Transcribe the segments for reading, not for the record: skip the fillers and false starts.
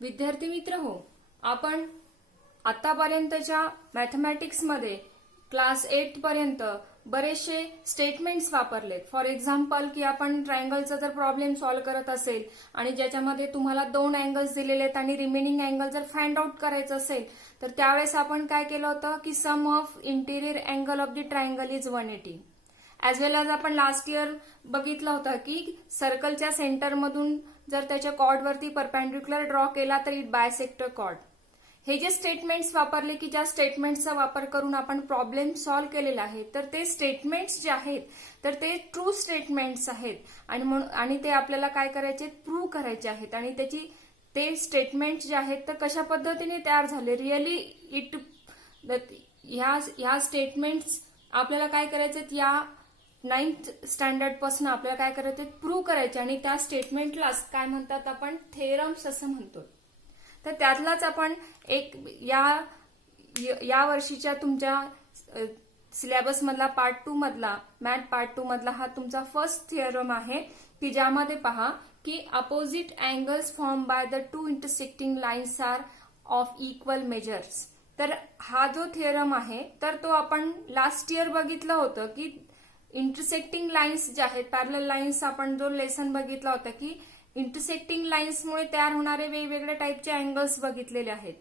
विद्यार्थी मित्र हो, आपण आतापर्यंतच्या मॅथमॅटिक्समध्ये क्लास 8 पर्यंत बरेचसे स्टेटमेंट्स वापरलेत. फॉर एक्झाम्पल की आपण ट्रायंगलचा जर प्रॉब्लेम सॉल्व्ह करत असेल आणि ज्याच्यामध्ये तुम्हाला 2 अँगल्स दिलेले आहेत आणि रिमेनिंग अँगल जर फाइंड आउट करायचं असेल तर त्यावेळेस आपण काय केलं होतं की sum of interior angle of the triangle is 180. As well as आपण लास्ट इयर बघितलं होतं की सर्कलच्या सेंटरमधून जर त्याच्या कॉर्डवरती परपेंडिक्युलर ड्रॉ केला तर इट बायसेक्ट कॉर्ड. हे जे स्टेटमेंट्स वापरले की ज्या स्टेटमेंट्सचा वापर करून आपण प्रॉब्लेम सॉल्व्ह केलेला आहे तर ते स्टेटमेंट्स जे आहेत तर ते ट्रू स्टेटमेंट्स आहेत आणि ते आपल्याला काय करायचे, प्रूव्ह करायचे आहेत. आणि त्याची ते स्टेटमेंट्स जे आहेत तर कशा पद्धतीने तयार झाले, रिअली इट ह्या स्टेटमेंट्स आपल्याला काय करायचे, या 9th स्टँडर्ड पासून आपल्याला काय करायचे, प्रूव्ह करायचे. आणि त्या स्टेटमेंटलाच काय म्हणतात, आपण थेरम्स असं म्हणतो. तर त्यातलाच आपण एक या वर्षीच्या तुमच्या सिलेबस मधला पार्ट 2 मधला मॅथ पार्ट 2 मधला हा तुमचा फर्स्ट थिअरम आहे की ज्यामध्ये पहा की opposite angles form by the 2 intersecting lines are of equal measures. तर हा जो थिअरम आहे तर तो आपण लास्ट इयर बघितलं होतं की इंटरसेक्टिंग लाईन्स ज्या आहेत, पॅरलल लाईन्स, आपण जो लेसन बघितला होता की इंटरसेक्टिंग लाईन्समुळे तयार होणारे वेगवेगळ्या टाईपचे अँगल्स बघितलेले आहेत.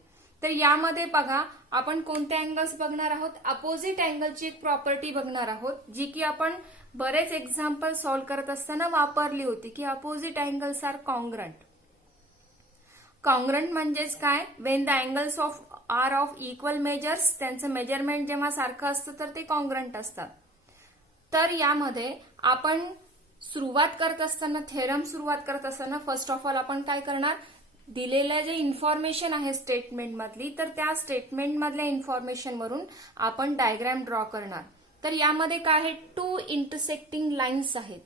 तर यामध्ये बघा आपण कोणते अँगल्स बघणार आहोत, अपोजिट अँगलची एक प्रॉपर्टी बघणार आहोत जी की आपण बरेच एक्झाम्पल सॉल्व्ह करत असताना वापरली होती की opposite angles are congruent. Congruent म्हणजेच काय, when the angles are of equal measures, त्यांचं मेजरमेंट जेव्हा सारखं असतं तर ते कॉन्ग्रंट असतात. तर यामध्ये आपण सुरुवात करत असताना, थेरम सुरुवात करत असताना फर्स्ट ऑफ ऑल आपण काय करणार, दिलेल्या जे इन्फॉर्मेशन आहे स्टेटमेंट मधली तर त्या स्टेटमेंट मधल्या इन्फॉर्मेशन वरून आपण डायग्राम ड्रॉ करणार. तर यामध्ये काय आहे, 2 इंटरसेक्टिंग लाईन्स आहेत.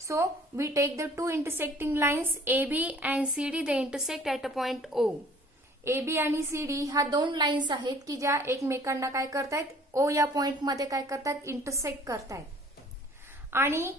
So we take the 2 intersecting lines AB and CD, they intersect at a point O. AB आणि CD ह्या 2 लाईन्स आहेत की ज्या एकमेकांना काय करतायत, O या पॉइंटमध्ये काय करतायत, इंटरसेक्ट करतायत. आणि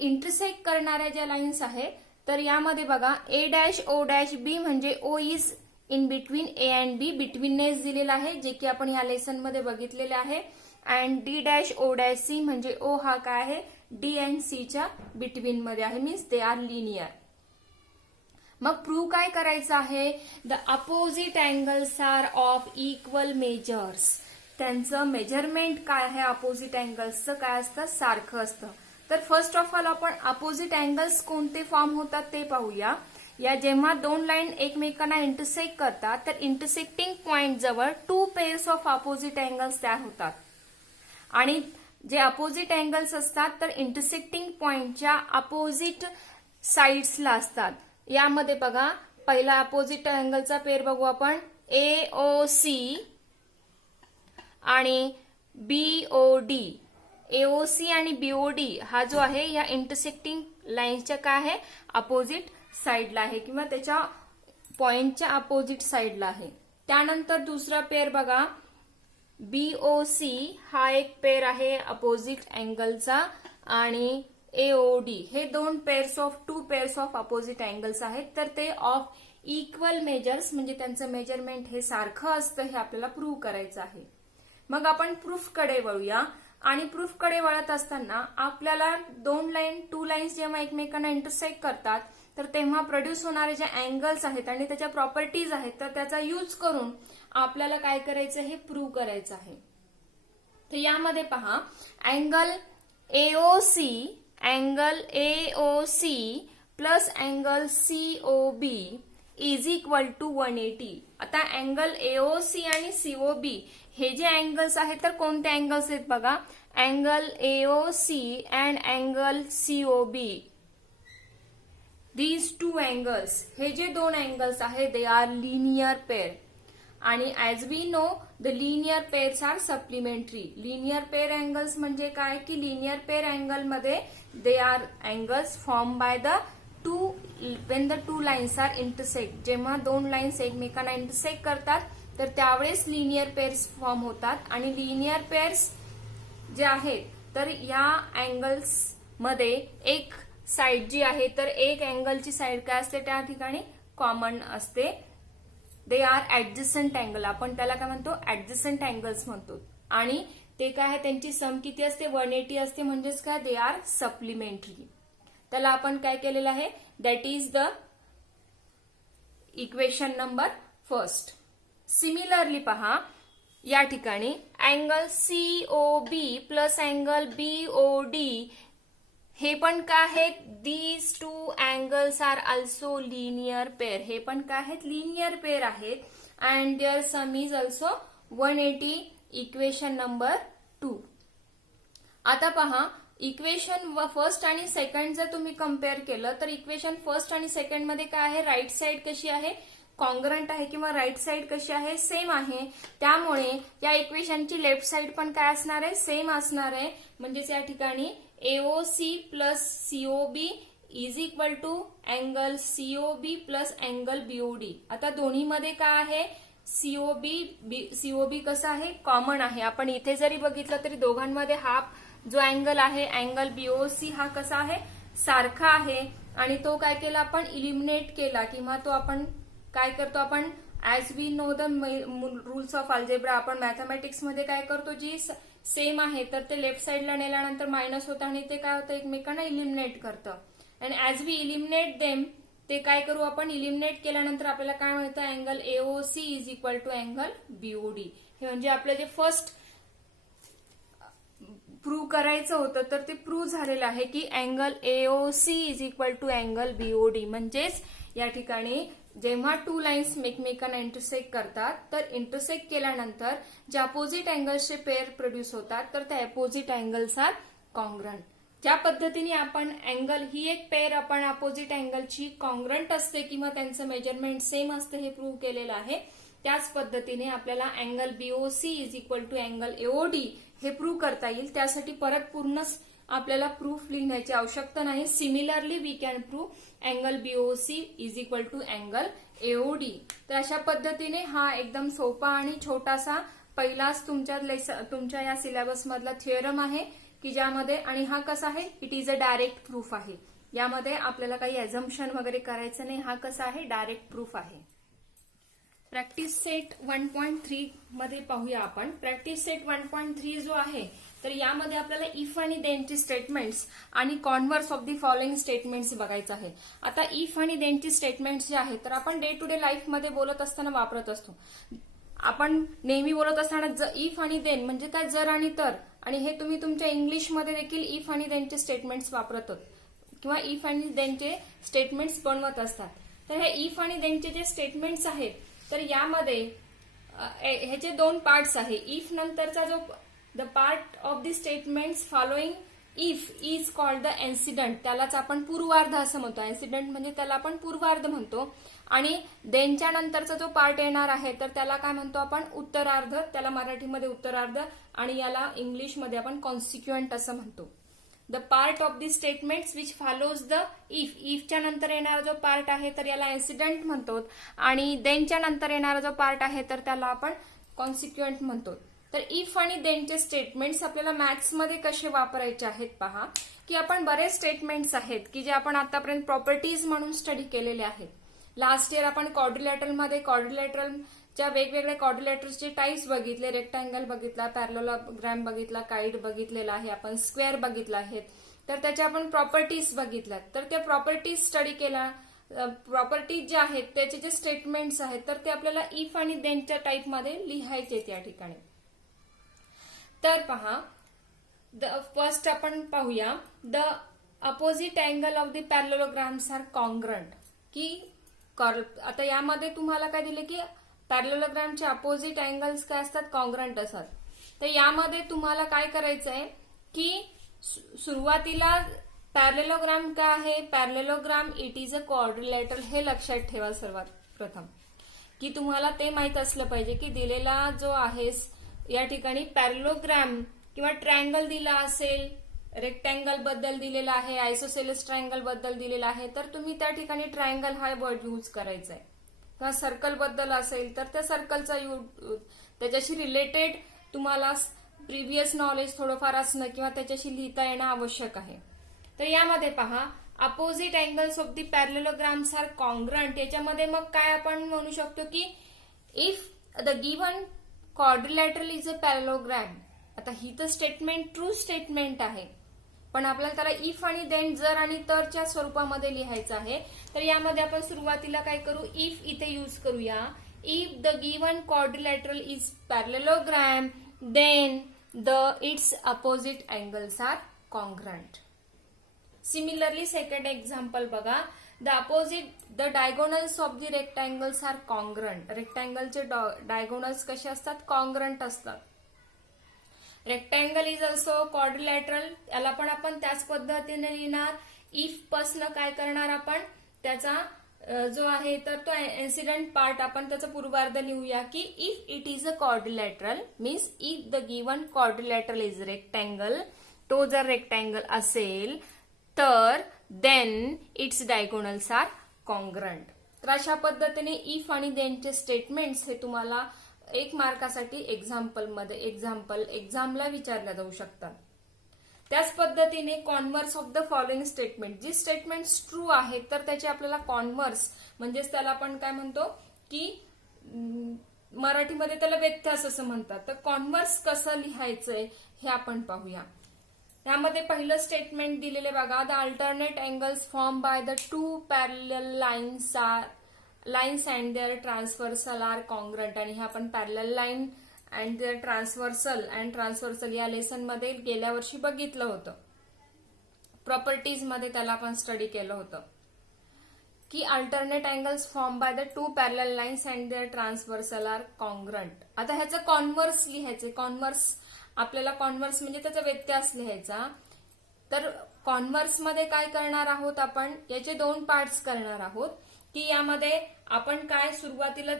इंटरसेक्ट करणाऱ्या ज्या लाईन्स आहेत तर यामध्ये बघा A', O', B म्हणजे O is in between A and B, betweenness दिलेला आहे जे की आपण या लेसन मध्ये बघितलेले आहे. अँड D', O', C म्हणजे O हा काय आहे, D अँड C च्या बिटवीन मध्ये आहे, मीन्स दे आर लिनियर. मग प्रूव्ह काय करायचं आहे, the opposite angles are of equal measures. त्यांचं मेजरमेंट काय आहे, अपोजिट अँगल्सचं काय असतं, सारखं असतं. तर फर्स्ट ऑफ ऑल आपण अपोजिट अँगल्स कोणते फॉर्म होतात ते पाहूया. या जेव्हा 2 लाईन एकमेकांना इंटरसेक्ट करतात तर इंटरसेक्टिंग पॉइंट जवळ 2 पेअर्स ऑफ अपोजिट अँगल्स तयार होतात. आणि जे अपोजिट अँगल्स असतात तर इंटरसेक्टिंग पॉइंटच्या अपोजिट साइड्सला असतात. यामध्ये बघा पहिला अपोजिट अँगलचा पेअर बघू आपण, AOC आणि BOD. AOC आणि BOD हा जो आहे या इंटरसेक्टिंग लाईन्सच्या काय आहे, अपोजिट साइडला आहे किंवा त्याच्या पॉइंटच्या अपोजिट साइडला आहे. त्यानंतर दुसरा पेअर बघा, BOC हा एक पेअर आहे अपोजिट अँगलचा आणि AOD हे 2 पेअर्स ऑफ अपोजिट अँगल्स आहेत. तर ते ऑफ इक्वल मेजर्स म्हणजे त्यांचं मेजरमेंट हे सारखं असतं, हे आपल्याला प्रूव्ह करायचं आहे. मग आपण प्रूफकडे वळूया. आणि प्रूफकडे वळत असताना आपल्याला 2 लाईन्स जेव्हा एकमेकांना इंटरसेक्ट करतात तर तेव्हा प्रोड्यूस होणारे जे अँगल्स आहेत आणि त्याच्या प्रॉपर्टीज आहेत तर त्याचा यूज करून आपल्याला काय करायचं, हे प्रूव्ह करायचं आहे. तर यामध्ये पहा, angle AOC plus angle COB is equal to 180. आता अँगल AOC आणि COB हे जे अँगल्स आहेत तर कोणते अँगल्स आहेत बघा, angle AOC and angle COB, these 2 angles, हे जे 2 अँगल्स आहेत दे आर लिनियर पेअर. आणि as we know the linear pairs are supplementary. Linear pair angles म्हणजे काय की लिनियर पेअर अँगल मध्ये they are angles form by the 2 when the 2 lines are intersect. जेव्हा 2 lines एकमेकांना intersect करतात तर त्यावेळेस लिनियर पेअर्स फॉर्म होतात. आणि लिनियर पेअर्स जे आहेत तर या अँगल्स मध्ये एक साइड जी आहे तर एक अँगलची साइड काय असते त्या ठिकाणी कॉमन असते. दे आर ऍडजस्टंट अँगल, आपण त्याला काय म्हणतो ऍडजस्टंट अँगल्स म्हणतो. आणि ते काय आहे, त्यांची सम किती असते 180 असते, म्हणजेच काय दे आर सप्लिमेंटरी. त्याला आपण काय केलेलं आहे, that is the equation number first. Similarly पहा या ठिकाणी angle COB plus angle BOD हे पण काय आहेत, these two angles are also linear pair. हे पण काय आहेत, लिनियर पेअर आहेत. And their sum is also 180. Equation number 2. आता पहा इक्वेशन फर्स्ट आणि सेकंड जर तुम्ही कम्पेअर केलं तर इक्वेशन फर्स्ट आणि सेकंड मध्ये काय आहे, राईट साइड कशी आहे, कॉन्ग्रंट आहे, किंवा राईट साइड कशी आहे, सेम आहे. त्यामुळे या इक्वेशनची लेफ्ट साइड पण काय असणार आहे, सेम असणार आहे. म्हणजेच या ठिकाणी AOC plus COB is equal to angle COB plus angle BOD. आता दोन्हीमध्ये काय आहे, सीओबी कसं आहे, कॉमन आहे. आपण इथे जरी बघितलं तरी दोघांमध्ये हाफ जो अँगल आहे अँगल बीओसी हा कसा आहे, सारखा आहे. आणि तो काय केला आपण, इलिमिनेट केला, किंवा तो आपण काय करतो, आपण as we know the rules of algebra, आपण मॅथमॅटिक्स मध्ये काय करतो, जी सेम आहे तर ते लेफ्ट साइडला नेल्यानंतर मायनस होतं आणि ते काय होतं, एकमेकांना इलिमिनेट करतं. And as we eliminate them, ते काय करू आपण, इलिमिनेट केल्यानंतर आपल्याला काय मिळतं, angle AOC is equal to angle BOD. हे म्हणजे आपलं जे फर्स्ट प्रूव्ह करायचं होतं तर ते प्रूव्ह झालेलं आहे की angle AOC is equal to angle BOD. म्हणजेच या ठिकाणी जेव्हा टू लाईन्स एकमेकांना इंटरसेक्ट करतात तर इंटरसेक्ट केल्यानंतर जे अपोजिट अँगल्सचे पेअर प्रोड्यूस होतात तर त्या अपोजिट अँगल्स आर कॉन्ग्रंट. ज्या पद्धतीने आपण अँगल ही एक पेअर आपण अपोजिट अँगलची कॉन्ग्रंट असते किंवा त्यांचं मेजरमेंट सेम असते हे प्रूव्ह केलेलं आहे, त्याच पद्धतीने आपल्याला angle BOC is equal to angle AOD हे प्रूव्ह करता येईल. त्यासाठी परत पूर्ण आपल्याला प्रूफ लिहिण्याची आवश्यकता नाही. Similarly we can prove angle BOC is equal to angle AOD. तर अशा पद्धतीने हा एकदम सोपा आणि छोटासा पहिलाच तुमच्या या सिलेबस मधला थिअरम आहे की ज्यामध्ये, आणि हा कसा आहे, it is a direct proof आहे. यामध्ये आपल्याला काही अझम्पशन वगैरे करायचं नाही. हा कसा आहे, डायरेक्ट प्रूफ आहे. प्रॅक्टिस सेट 1.3 मध्ये पाहूया आपण. प्रॅक्टिस सेट 1.3 जो आहे तर यामध्ये आपल्याला इफ आणि देनची स्टेटमेंट्स आणि converse of the following statements बघायचं आहे. आता इफ आणि देनची स्टेटमेंट्स जे आहेत तर आपण डे टू डे लाईफ मध्ये बोलत असताना वापरत असतो. आपण नेहमी बोलत असताना इफ आणि देन म्हणजे काय, जर आणि तर. आणि हे तुम्ही तुमच्या इंग्लिशमध्ये देखील इफ आणि देनचे स्टेटमेंट्स वापरतात किंवा इफ आणि देनचे स्टेटमेंट्स बनवत असतात. तर हे इफ आणि देनचे जे स्टेटमेंट्स आहेत तर यामध्ये ह्याचे दोन पार्ट्स आहे. इफ नंतरचा जो the part of the statements following if is called the incident, त्यालाच आपण पूर्वार्ध असं म्हणतो. इन्सिडंट म्हणजे त्याला आपण पूर्वार्ध म्हणतो. आणि देनच्या नंतरचा जो पार्ट येणार आहे तर त्याला काय म्हणतो आपण, उत्तरार्ध. त्याला मराठीमध्ये उत्तरार्ध आणि याला इंग्लिशमध्ये आपण कॉन्सिक्युएंट असं म्हणतो. The part of the statements which follows the if, इफच्या नंतर येणारा जो पार्ट आहे तर याला इन्सिडंट म्हणतो. आणि देनच्या नंतर येणारा जो पार्ट आहे तर त्याला आपण कॉन्सिक्युएंट म्हणतो. तर इफ आणि देनचे स्टेटमेंट्स आपल्याला मॅथ्समध्ये कसे वापरायचे आहेत पहा, की आपण बरेच स्टेटमेंट्स आहेत की जे आपण आतापर्यंत प्रॉपर्टीज म्हणून स्टडी केलेले आहेत. लास्ट इयर आपण क्वाड्रिलॅटरलमध्ये क्वाड्रिलॅटरलच्या वेगवेगळ्या क्वाड्रिलॅटरचे टाइप्स बघितले. रेक्टँगल बघितला, पॅरलोग्राम बघितला, काईट बघितलेला आहे, आपण स्क्वेअर बघितला आहे. तर त्याच्या आपण प्रॉपर्टीज बघितल्यात. तर त्या प्रॉपर्टीज स्टडी केल्या. प्रॉपर्टीज ज्या आहेत त्याचे जे स्टेटमेंट्स आहेत तर ते आपल्याला इफ आणि देनच्या टाइपमध्ये लिहायचे त्या ठिकाणी. तर पहा, फर्स्ट आपण पाहूया the opposite angle of the parallelograms are congruent. की आता यामध्ये तुम्हाला काय दिले की पॅरलोग्रामचे अपोजिट अँगल्स काय असतात, कॉन्ग्रंट असतात. तर यामध्ये तुम्हाला काय करायचं आहे की सुरुवातीला पॅरलेलोग्राम काय आहे, parallelogram it is a quadrilateral हे लक्षात ठेवा सर्वात प्रथम, की तुम्हाला ते माहित असलं पाहिजे की दिलेला जो आहे या ठिकाणी पॅरलोग्राम किंवा ट्रायंगल दिला असेल, रेक्टँगल बद्दल दिलेला आहे, आयसोसेलेस ट्रायंगल बद्दल दिलेला आहे तर तुम्ही त्या ठिकाणी ट्रायंगल हा वर्ड यूज करायचा आहे. किंवा सर्कल बद्दल असेल तर त्या सर्कलचा त्याच्याशी रिलेटेड तुम्हाला प्रिव्हियस नॉलेज थोडंफार असणं किंवा त्याच्याशी लिहिता येणं आवश्यक आहे. तर यामध्ये पहा, opposite angles of the parallelograms are congruent. याच्यामध्ये मग काय आपण म्हणू शकतो की if the given quadrilateral is a parallelogram. आता ही तर स्टेटमेंट ट्रू स्टेटमेंट आहे, पण आपल्याला त्याला इफ आणि देन, जर आणि तरच्या स्वरूपामध्ये लिहायचं आहे. तर यामध्ये आपण सुरुवातीला काय करू, इफ इथे यूज करूया. If the given quadrilateral is parallelogram then its opposite angles are congruent. Similarly second example बघा. The diagonals of the rectangles are congruent. रेक्टँगलचे डायगोनल्स कसे असतात, कॉन्ग्रंट असतात. रेक्टँगल इज ऑल्सो क्वाड्रिलॅटरल, याला पण आपण त्याच पद्धतीने लिहिणार. इफ पासनं काय करणार आपण, त्याचा जो आहे तर तो इन्सिडेंट पार्ट आपण त्याचा पूर्वार्ध लिहूया की if it is a quadrilateral means if the given quadrilateral is rectangle, तो जर रेक्टँगल असेल तर then its diagonals are congruent. तर अशा पद्धतीने इफ आणि देनचे स्टेटमेंट्स हे तुम्हाला 1 मार्कासाठी एक्झामला विचारल्या जाऊ शकतात. त्याच पद्धतीने converse of the following statement, जी स्टेटमेंट्स ट्रू आहेत तर त्याचे आपल्याला कॉन्व्हर्स म्हणजेच त्याला आपण काय म्हणतो की मराठीमध्ये त्याला व्यत्यास असं म्हणतात. तर कॉन्व्हर्स कसं लिहायचंय हे आपण पाहूया. यामध्ये पहिलं स्टेटमेंट दिलेले बघा. The alternate angles form by the 2 parallel lines and their transversal are congruent. आणि हे आपण parallel line and their transversal या लेसन मध्ये गेल्या वर्षी बघितलं होतं. प्रॉपर्टीज मध्ये त्याला आपण स्टडी केलं होतं की alternate angles form by the 2 parallel lines and their transversal are congruent. आता ह्याचं कॉन्व्हर्स लिहायचे. आपल्याला कॉन्व्हर्स म्हणजे त्याचा व्यत्यास लिहायचा. तर कॉन्व्हर्स मध्ये काय करणार आहोत आपण, याचे 2 पार्ट्स करणार आहोत की यामध्ये आपण काय सुरुवातीला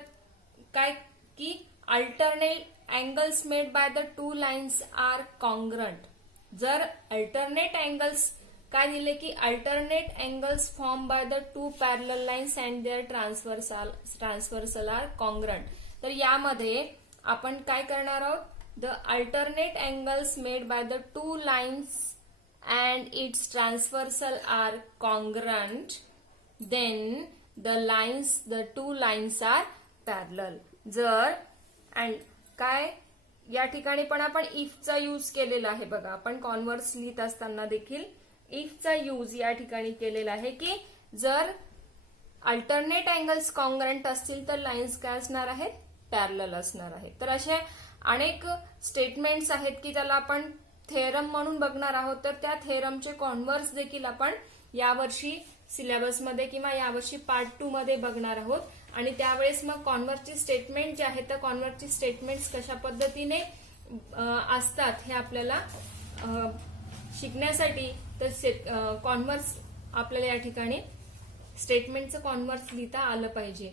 काय की alternate angles made by the 2 lines are congruent. जर अल्टरनेट अँगल्स काय दिले की alternate angles form by the 2 parallel lines and their transversal are congruent. तर यामध्ये आपण काय करणार आहोत, the alternate angles made by the 2 lines and its transversal are congruent, then the 2 lines are parallel. जर and काय या ठिकाणी पण आपण इफचा यूज केलेला आहे बघा. आपण कॉन्व्हर्स लिहित असताना देखील इफचा यूज या ठिकाणी केलेला आहे की जर अल्टरनेट अँगल्स कॉन्ग्रंट असतील तर लाईन्स काय असणार आहेत, पॅरलल असणार आहेत. तर अशा अनेक स्टेटमेंट्स आहेत की त्याला आपण थेरम म्हणून बघणार आहोत. तर त्या थेरमचे कॉन्व्हर्स देखील आपण यावर्षी सिलेबसमध्ये किंवा यावर्षी पार्ट 2 मध्ये बघणार आहोत. आणि त्यावेळेस मग कॉन्व्हर्सची स्टेटमेंट जे आहेत तर कॉन्व्हर्सची स्टेटमेंट्स कशा पद्धतीने असतात हे आपल्याला शिकण्यासाठी तर कॉन्व्हर्स आपल्याला या ठिकाणी स्टेटमेंटचं कॉन्व्हर्स लिहिता आलं पाहिजे.